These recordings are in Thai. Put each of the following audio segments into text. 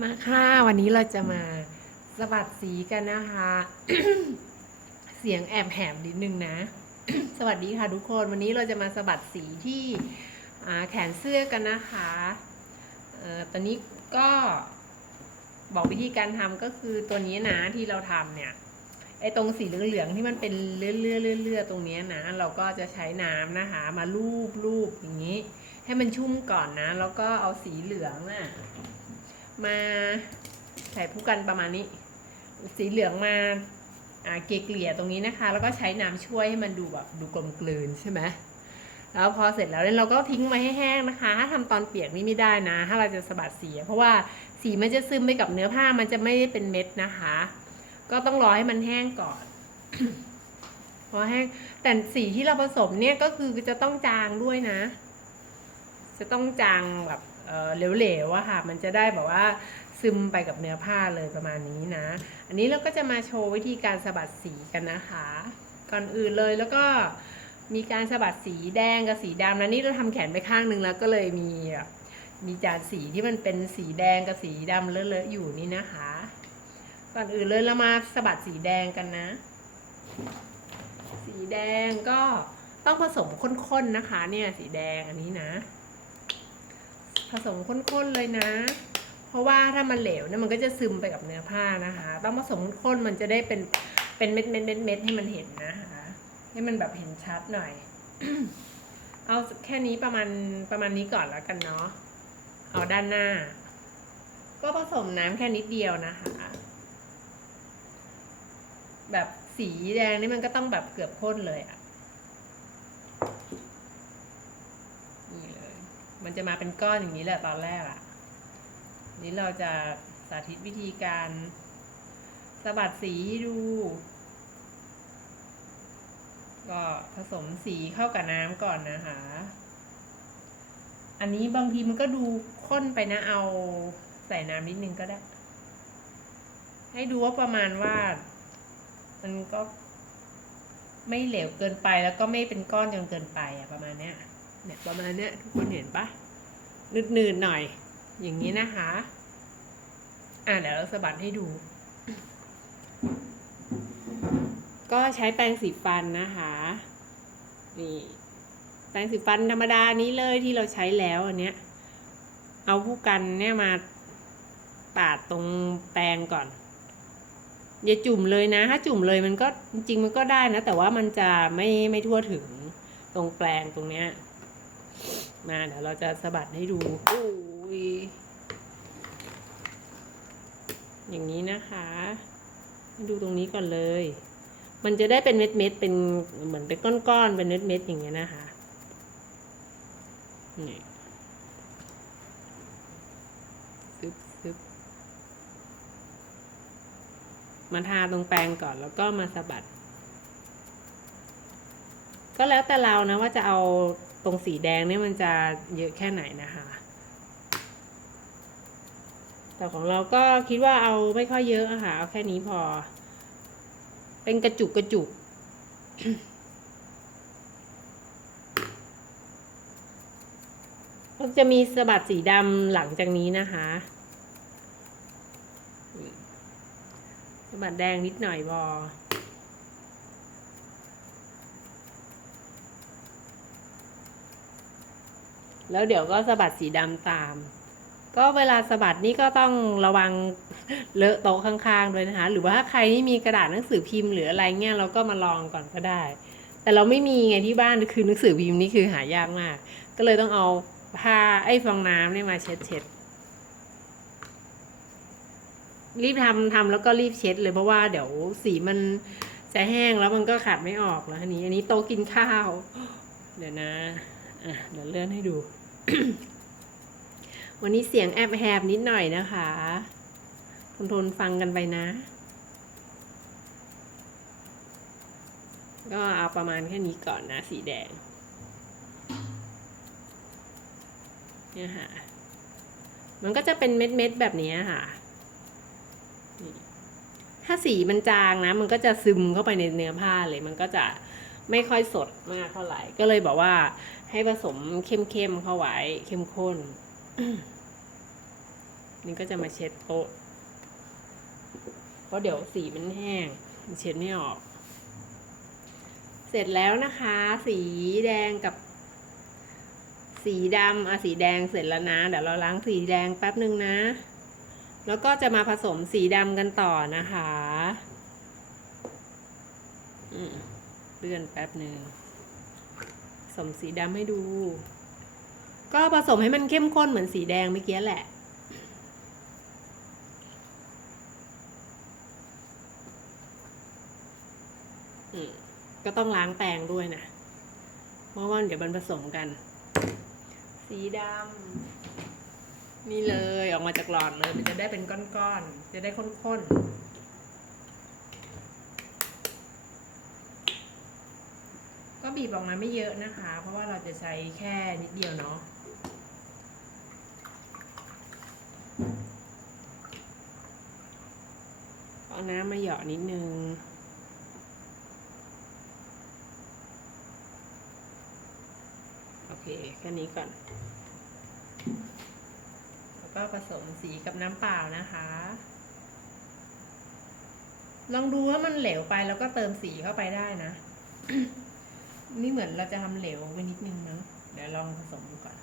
มาค่ะวันนี้เราจะมาสะบัดสีกันนะคะ เสียงแอบแหบนิดนึงนะ สวัสดีค่ะทุกคนวันนี้เราจะมาสะบัดสีที่แขนเสื้อกันนะคะออตอนนี้ก็บอกวิธีการทำก็คือตัวนี้นะที่เราทำเนี่ยไอ้ตรงสีเหลืองๆที่มันเป็นเลื่อๆเลื่อยๆตรงเนี้ยนะ เราก็จะใช้น้ำนะคะ มาลูบลูบอย่างนี้ ให้มันชุ่มก่อนนะ แล้วก็เอาสีเหลืองน่ะ มาใส่ผู้กันประมาณนี้ สีเหลืองมาอ่าเกลี่ยตรงนี้นะคะ แล้วก็ใช้น้ำช่วยให้มันดูแบบดูกลมกลืนใช่ไหมแล้วพอเสร็จแล้วเนี่ยเราก็ทิ้งไว้ให้แห้งนะคะ ถ้าทำตอนเปียกนี่ไม่ได้นะ ถ้าเราจะสะบัดสี เพราะว่าสีมันจะซึมไปกับเนื้อผ้ามันจะไม่ได้เป็นเม็ดนะคะ ก็ต้องรอให้มันแห้งก่อนพอแห้งแต่สีที่เราผสมเนี่ยก็คือจะต้องจางด้วยนะ จะต้องจางแบบ เหลวๆอะค่ะ มันจะได้แบบว่าซึมไปกับเนื้อผ้าเลยประมาณนี้นะ อันนี้เราก็จะมาโชว์วิธีการสะบัดสีกันนะคะ ก่อนอื่นเลยแล้วก็มีการสะบัดสีแดงกับสีดำนะนี่เราทำแขนไปข้างหนึ่งแล้วก็เลยมีมีจานสีที่มันเป็นสีแดงกับสีดำเลอะๆอยู่นี่นะคะ ก่อนอื่นเลยเรามาสะบัดสีแดงกันนะ สีแดงก็ต้องผสมข้นๆนะคะ เนี่ยสีแดงอันนี้นะ ผสมข้นๆเลยนะ เพราะว่าถ้ามันเหลวเนี่ยมันก็จะซึมไปกับเนื้อผ้านะคะ ต้องผสมข้นมันจะได้เป็นเป็นเม็ดเม็ดเม็ดเม็ดให้มันเห็นนะคะให้มันแบบเห็นชัดหน่อย เอาแค่นี้ประมาณประมาณนี้ก่อนแล้วกันเนาะเอาด้านหน้า ก็ผสมน้ำแค่นิดเดียวนะคะ แบบสีแดงนี่มันก็ต้องแบบเกือบข้นเลยอะ นี่เลย มันจะมาเป็นก้อนอย่างนี้แหละตอนแรกอะ่ะ นี้เราจะสาธิตวิธีการสะบัดสีดู ก็ผสมสีเข้ากับน้ำก่อนนะคะ อันนี้บางทีมันก็ดูข้นไปนะเอาใส่น้ำนิดนึงก็ได้ ให้ดูว่าประมาณว่า มันก็ไม่เหลวเกินไปแล้วก็ไม่เป็นก้อนจนเกินไปอะประมาณเนี้ย เนี่ยประมาณเนี้ยทุกคนเห็นปะนืดๆหน่อย อย่างนี้นะคะ อะเดี๋ยวเราสะบัดให้ดู ก็ใช้แปรงสีฟันนะคะนี่แปรงสีฟันธรรมดานี้เลยที่เราใช้แล้วอันเนี้ย เอาผู้กันเนี่ยมาปาดตรงแปรงก่อน อย่าจุ่มเลยนะ ถ้าจุ่มเลยมันก็จริงๆมันก็ได้นะ แต่ว่ามันจะไม่ไม่ทั่วถึงตรงแปลงตรงเนี้ย มาเดี๋ยวเราจะสะบัดให้ดูโอ้ยอย่างนี้นะคะให้ดูตรงนี้ก่อนเลย มันจะได้เป็นเม็ดเม็ดๆเป็นเหมือนเป็นก้อนๆเป็นเม็ดเม็ดๆอย่างเงี้ยนะคะนี่ซึบซึบมาทาตรงแปรงก่อนแล้วก็มาสะบัด ก็แล้วแต่เรานะว่าจะเอา ตรงสีแดงเนี่ยมันจะเยอะแค่ไหนนะคะ แต่ของเราก็คิดว่าเอาไม่ค่อยเยอะอะค่ะเอาแค่นี้พอ เป็นกระจุกกระจุกก็จะมีสะบัดสีดำหลังจากนี้นะคะสะบัดแดงนิดหน่อยพอ แล้วเดี๋ยวก็สะบัดสีดำตาม ก็เวลาสะบัดนี่ก็ต้องระวังเลอะโต๊ะข้างๆด้วยนะคะ หรือว่าถ้าใครที่มีกระดาษหนังสือพิมพ์หรืออะไรเงี้ยเราก็มาลองก่อนก็ได้ แต่เราไม่มีไงที่บ้านคือหนังสือพิมพ์นี่คือหายากมาก ก็เลยต้องเอาผ้าไอ้ฟองน้ำเนี่ยมาเช็ดเช็ดรีบทำทำแล้วก็รีบเช็ดเลยเพราะว่าเดี๋ยวสีมันจะแห้งแล้วมันก็ขัดไม่ออกแล้วอันนี้ อันนี้โต๊ะกินข้าว เดี๋ยวนะอะเดี๋ยวเลื่อนให้ดู วันนี้เสียงแอบแหบนิดหน่อยนะคะ ทนทนฟังกันไปนะ ก็เอาประมาณแค่นี้ก่อนนะ สีแดง เนี่ยค่ะ มันก็จะเป็นเม็ดๆแบบนี้ค่ะถ้าสีมันจางนะ มันก็จะซึมเข้าไปในเนื้อผ้าเลย มันก็จะ ไม่ค่อยสดมากเท่าไหร่ ก็เลยบอกว่าให้ผสมเข้มๆเข้าไว้เข้มข้น นี่ก็จะมาเช็ดโต๊ะเพราะเดี๋ยวสีมันแห้งเช็ดไม่ออก เสร็จแล้วนะคะ สีแดงกับสีดำอะสีแดงเสร็จแล้วนะ เดี๋ยวเราล้างสีแดงแป๊บหนึ่งนะ แล้วก็จะมาผสมสีดำกันต่อนะคะอืม เลื่อนแป๊บหนึ่งผสมสีดำให้ดู ก็ผสมให้มันเข้มข้นเหมือนสีแดงเมื่อกี้แหละอืมก็ต้องล้างแปรงด้วยนะ เพราะว่าเดี๋ยวมันผสมกัน สีดำนี่เลยออกมาจากหลอดเลย มันจะได้เป็นก้อนๆ จะได้ข้นๆ บีบออกมาไม่เยอะนะคะ เพราะว่าเราจะใช้แค่นิดเดียวเนาะเอาน้ำมาเหยาะนิดนึงโอเค แค่นี้ก่อน แล้วก็ผสมสีกับน้ำเปล่านะคะลองดูว่ามันเหลวไปแล้วก็เติมสีเข้าไปได้นะ นี่เหมือนเราจะทำเหลวไปนิดนึงเนาะเดี๋ยวลองผสมดูก่อน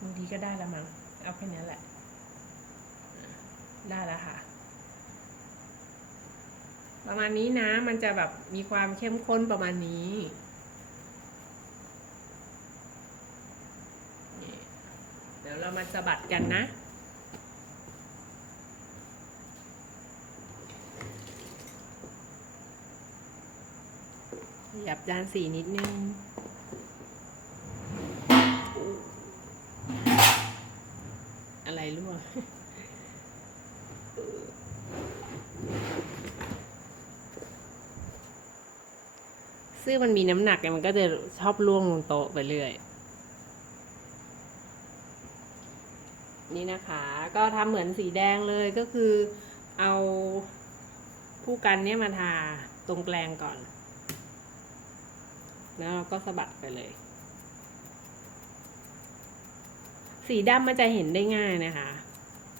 บางทีก็ได้แล้วมั้งเอาแค่นี้แหละ ได้แล้วค่ะ ประมาณนี้นะ มันจะแบบมีความเข้มข้นประมาณนี้เดี๋ยวเรามาสะบัดกันนะ ขยับจานสีนิดนึงอะไรรั่วงซึ่งมันมีน้ำหนักมันก็จะชอบล่วงลงโต๊ะไปเรื่อยนี่นะคะ ก็ทำเหมือนสีแดงเลยก็คือเอาผู้กันเนี้ยมาทาตรงแปลงก่อน แล้วเราก็สะบัดไปเลย สีดำมันจะเห็นได้ง่ายนะคะ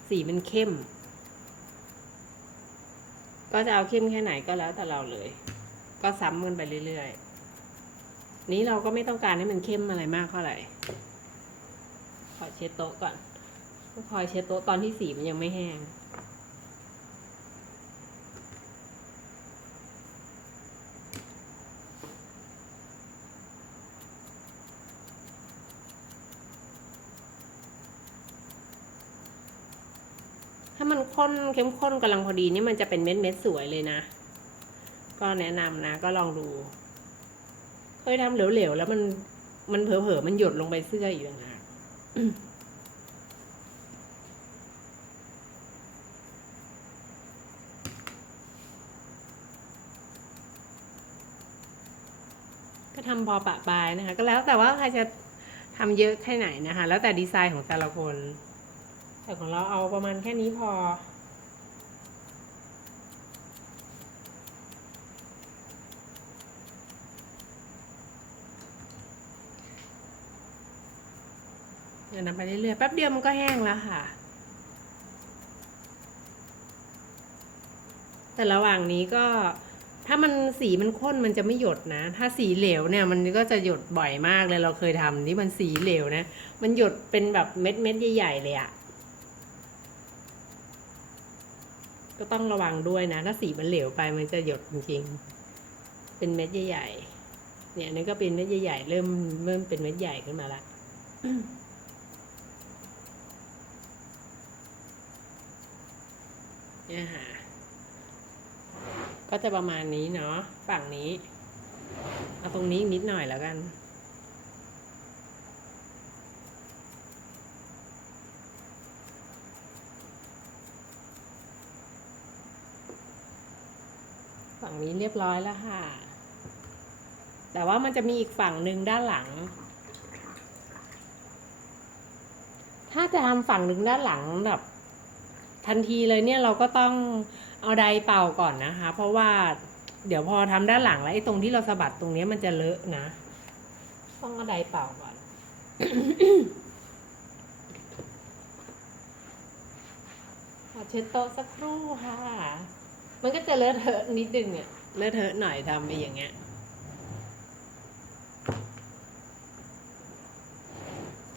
สีมันเข้ม ก็จะเอาเข้มแค่ไหนก็แล้วแต่เราเลย ก็ซ้ำกันไปเรื่อยๆ นี้เราก็ไม่ต้องการให้มันเข้มอะไรมากเท่าไหร่ขอเช็ดโต๊ะก่อนก็คอยเช็ดโต๊ะตอนที่สีมันยังไม่แห้ง มันข้นเข้มข้นกำลังพอดีนี่มันจะเป็นเม็ดเม็ดสวยเลยนะ ก็แนะนำนะก็ลองดู เคยทำเหลวๆแล้วมันมันเผลอๆมันหยดลงไปเสื้ออีกต่างหากก็ทำพอปะปลายนะคะ ก็แล้วแต่ว่าใครจะทำเยอะแค่ไหนนะคะ แล้วแต่ดีไซน์ของแต่ละคน แต่ของเราเอาประมาณแค่นี้พอ เดี๋ยวนำไปเรื่อยๆ แป๊บเดียวมันก็แห้งแล้วค่ะ แต่ระหว่างนี้ก็ถ้ามันสีมันข้นมันจะไม่หยดนะ ถ้าสีเหลวเนี่ย มันก็จะหยดบ่อยมากเลยเราเคยทำที่มันสีเหลวนะ มันหยดเป็นแบบเม็ดเม็ดใหญ่ๆเลยอะ ก็ต้องระวังด้วยนะ ถ้าสีมันเหลวไปมันจะหยดจริงๆ เป็นเม็ดใหญ่ๆ เนี่ยนนี่ก็เป็นเม็ดใหญ่ๆ เริ่มเริ่มเป็นเม็ดใหญ่ขึ้นมาละเนี่ยค่ะก็จะประมาณนี้เนาะฝั่งนี้ เอาตรงนี้นิดหน่อยแล้วกัน ฝั่งนี้เรียบร้อยแล้วค่ะ แต่ว่ามันจะมีอีกฝั่งหนึ่งด้านหลัง ถ้าจะทำฝั่งหนึ่งด้านหลังแบบทันทีเลยเนี่ยเราก็ต้องเอาไดเป่าก่อนนะคะ เพราะว่าเดี๋ยวพอทำด้านหลังแล้วไอ้ตรงที่เราสะบัดตรงนี้มันจะเลอะนะ ต้องเอาไดเป่าก่อนเช็ดโต๊ะสักครู่ค่ะ มันก็จะเลอะเทอะนิดนึงอะเลอะเทอะหน่อยทำไปอย่างเงี้ย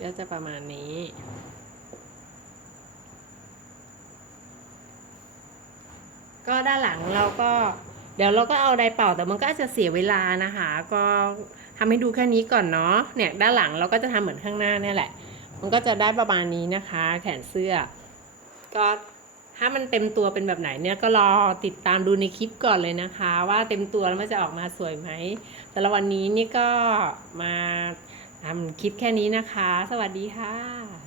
ก็จะประมาณนี้ก็ด้านหลังเราก็เดี๋ยวเราก็เอาไดเป่าแต่มันก็อาจจะเสียเวลานะคะ ก็ทำให้ดูแค่นี้ก่อนเนาะเนี่ยด้านหลังเราก็จะทำเหมือนข้างหน้าเนี่ยแหละ มันก็จะได้ประมาณนี้นะคะ แขนเสื้อ ก็ ถ้ามันเต็มตัวเป็นแบบไหนเนี่ยก็รอติดตามดูในคลิปก่อนเลยนะคะ ว่าเต็มตัวแล้วมันจะออกมาสวยไหมแต่ละวันนี้นี่ก็มาทำคลิปแค่นี้นะคะ สวัสดีค่ะ